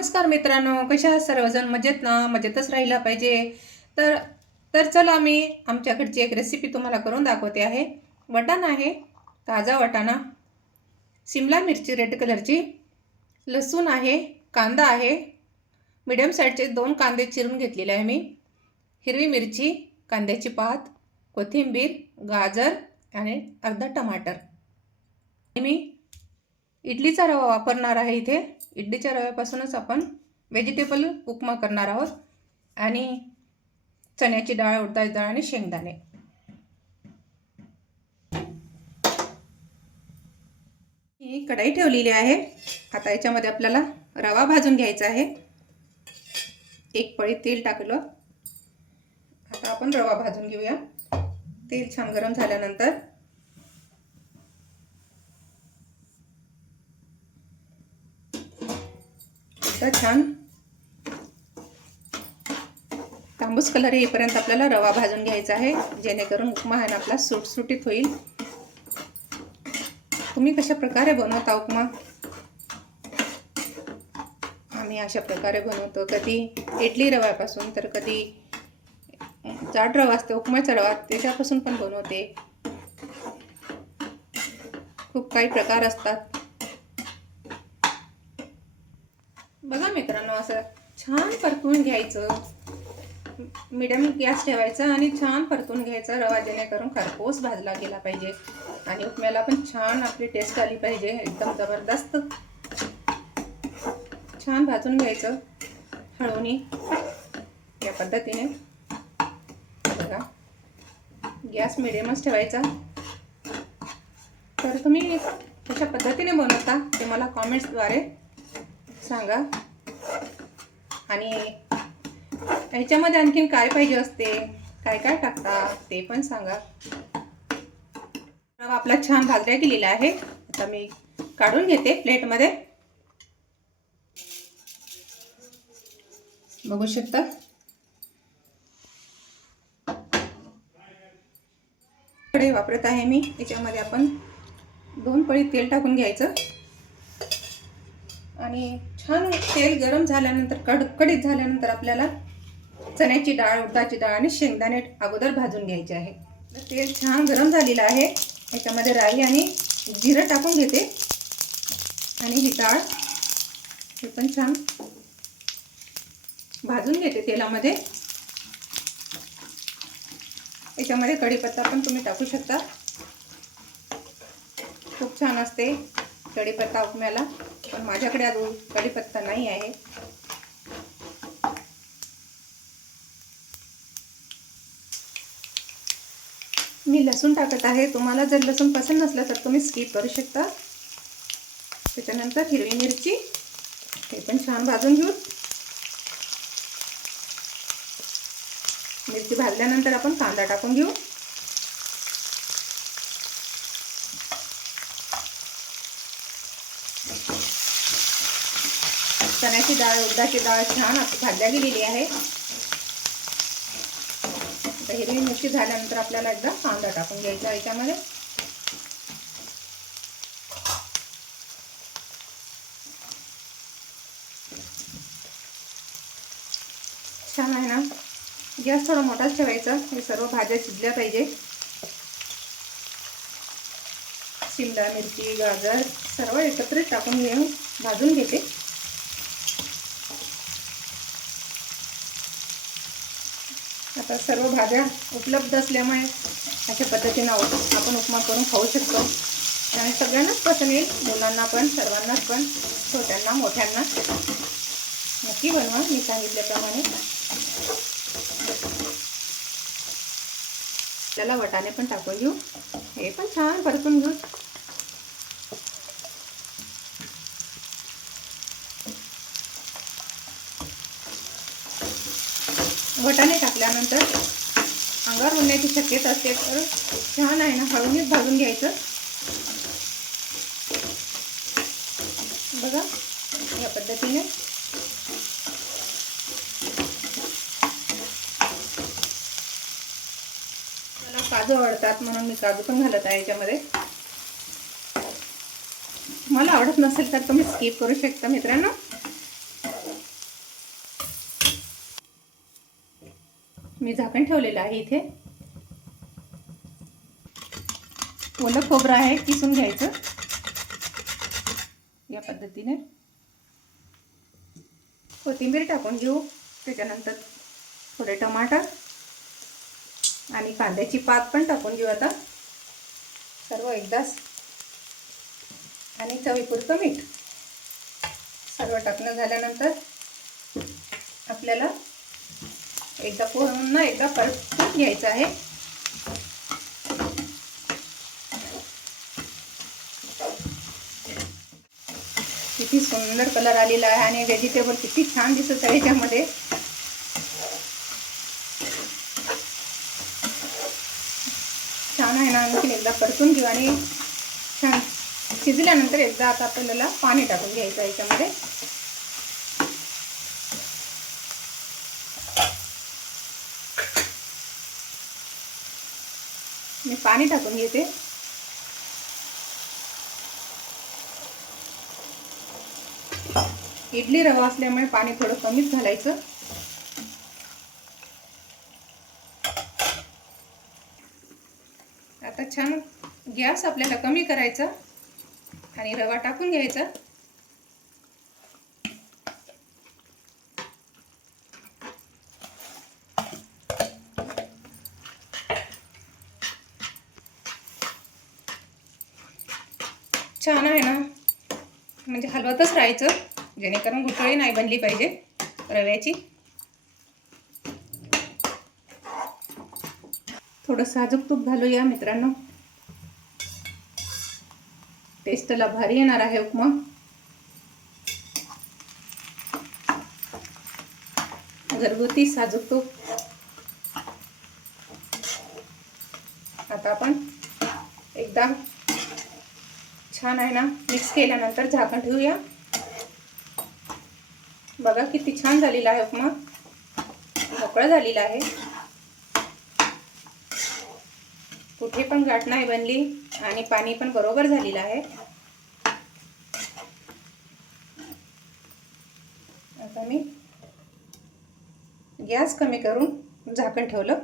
नमस्कार मित्रांनो, कशा आहात सर्वजण? मजेत ना? मजेतच राहिला पाहिजे. तर तर चला मी आमच्याकडची एक रेसिपी तुम्हाला करून दाखवते आहे. वाटाणा आहे, ताजा वाटाणा, शिमला मिरची रेड कलरची, लसूण आहे, कांदा आहे, मीडियम साईजचे 2 कांदे चिरून घेतलेले आहे मी, हिरवी मिरची, कांद्याची पात, कोथिंबीर, गाजर आणि अर्धा टमाटर. मी इडलीचा रवा वापरणार आहे इथे. इडलीच्या रव्यापासूनच आपण व्हेजिटेबल उपमा करणार आहोत. आणि चण्याची डाळ, उडदाची डाळ आणि शेंगदाणे. ही कढई ठेवलेली आहे. आता याच्यामध्ये आपल्याला रवा भाजून घ्यायचा आहे. एक पळी तेल टाकलं. आता आपण रवा भाजून घेऊया. तेल छान गरम झाल्यानंतर छान तांबूस कलर येईपर्यंत आपल्याला रवा भाजून घ्यायचा आहे, जेणेकरून उपमा आहे ना आपला सुटसुटीत होईल. तुम्ही कशा प्रकारे बनवता उपमा? आम्ही अशा प्रकारे बनवतो. कधी इडली रव्यापासून, तर कधी जाड रवा असते उपमाचा रवा, त्याच्यापासून पण बनवते. खूप काही प्रकार असतात. बघा मित्रांनो, असं छान परतून घ्यायचं. मीडियम गॅस ठेवायचा आणि छान परतून घ्यायचा रवा, जेणेकरून खरपूस भाजला गेला पाहिजे आणि उपम्याला पण छान आपली टेस्ट आली पाहिजे. एकदम जबरदस्त छान भाजून घ्यायचं हळूनी या पद्धतीने. बघा, गॅस मीडियमच ठेवायचा. तर तुम्ही कशा पद्धतीने बनवता ते मला कॉमेंट्सद्वारे सांगा. आणि ह्याच्यामध्ये आणखीन काय पाहिजे असते, काय काय टाकता ते पण सांगा. रवा आपला छान भाजला गेलेला आहे. आता मी काढून घेते प्लेटमध्ये. बघू शकता. कढई वापरत आहे मी. याच्यामध्ये आपण 2 पळी तेल टाकून घ्यायचं आणि छान तेल गरम झाल्यानंतर, कडकडीत झाल्यानंतर आपल्याला चण्याची डाळ, उडदाची डाळ आणि शेंगदाणे अगोदर भाजून घ्यायचे आहे. तेल छान गरम झालेलं आहे. याच्यामध्ये राई आणि जिरं टाकून घेते आणि ही डाळ हे पण छान भाजून घेते तेलामध्ये. याच्यामध्ये कढीपत्ता पण तुम्ही टाकू शकता. खूप छान असते कढीपत्ता उपम्याला, पण माझ्याकडे अजून कढीपत्ता नाही आहे. मी लसूण टाकत आहे. तुम्हाला जर लसूण पसंत नसलं तर तुम्ही स्किप करू शकता. त्याच्यानंतर हिरवी मिरची हे पण छान भाजून घेऊ. मिरची भाजल्यानंतर आपण कांदा टाकून घेऊ. चण्याची डाळ, उडदाची डाळ छान भाजल्या गेलेली आहे. हिरवी मिरची झाल्यानंतर आपल्याला एकदा कांदा टाकून घ्यायचा याच्यामध्ये. छान आहे ना. गॅस थोडा मोठाच ठेवायचा. हे सर्व भाज्या शिजल्या पाहिजे. शिमला मिरची, गाजर सर्व एकत्रित टाकून घेऊन भाजून घेते. आता सर्व भाज्या उपलब्ध असल्यामुळे अशा पद्धतीने आपण उपमा करून खाऊ शकतो आणि सगळ्यांनाच पसंत येईल. मुलांना पण, सर्वांनाच पण, छोट्यांना मोठ्यांना. नक्की बनवा मी सांगितल्याप्रमाणे. त्याला वाटाणे पण टाकून घेऊ. हे पण छान परतून घेऊ. वाटाणे टाकल्यानंतर अंगावर उडण्याची शक्यता असते, तर छान आहे ना हळूनच भाजून घ्यायचं. बघा या पद्धतीने. मला काजू आवडतात म्हणून मी काजू पण घालत आहे याच्यामध्ये. मला आवडत नसेल तर तुम्ही स्किप करू शकता मित्रांनो. मी झाकण ठेवलेलं आहे इथे. ओलं खोबरं आहे, किसून घ्यायचं या पद्धतीने. कोथिंबीर टाकून घेऊ, त्याच्यानंतर थोडे टमाटर आणि कांद्याची पात पण टाकून घेऊ आता सर्व एकदाच. आणि चवीपुरतं मीठ सर्व टाकणं झाल्यानंतर आपल्याला पुन्हा एकदा परतून घ्यायचं आहे. किती सुंदर कलर आलेला आहे आणि व्हेजिटेबल किती छान दिसत आहे याच्यामध्ये. छान आहे ना. आणखी एकदा परतून घेऊ आणि छान शिजल्यानंतर एकदा आता आपल्याला पाणी टाकून घ्यायचं आहे याच्यामध्ये. मी पाणी टाकून घेते. इडली रवा असल्यामुळे पाणी थोडं कमीच घालायचं. आता छान गॅस आपल्याला कमी करायचा आणि रवा टाकून घ्यायचा. छान आहे ना. म्हणजे हलवतच राहायचं जेणेकरून गुठळी नाही बनली पाहिजे रव्याची. थोडं साजूक तूप घालूया मित्रांनो. टेस्टला भारी येणार आहे उपमा. घरगुती साजूक तूप. आता आपण एकदा छान आहे ना मिक्स केल्यानंतर झाकण ठेवूया. बघा किती छान झालेला आहे उपमा. मोकळा झालेला आहे. कुठे पण गाठ नाही बनली आणि पाणी पण बरोबर झालेलं आहे. आता मी गॅस कमी करून झाकण ठेवलं.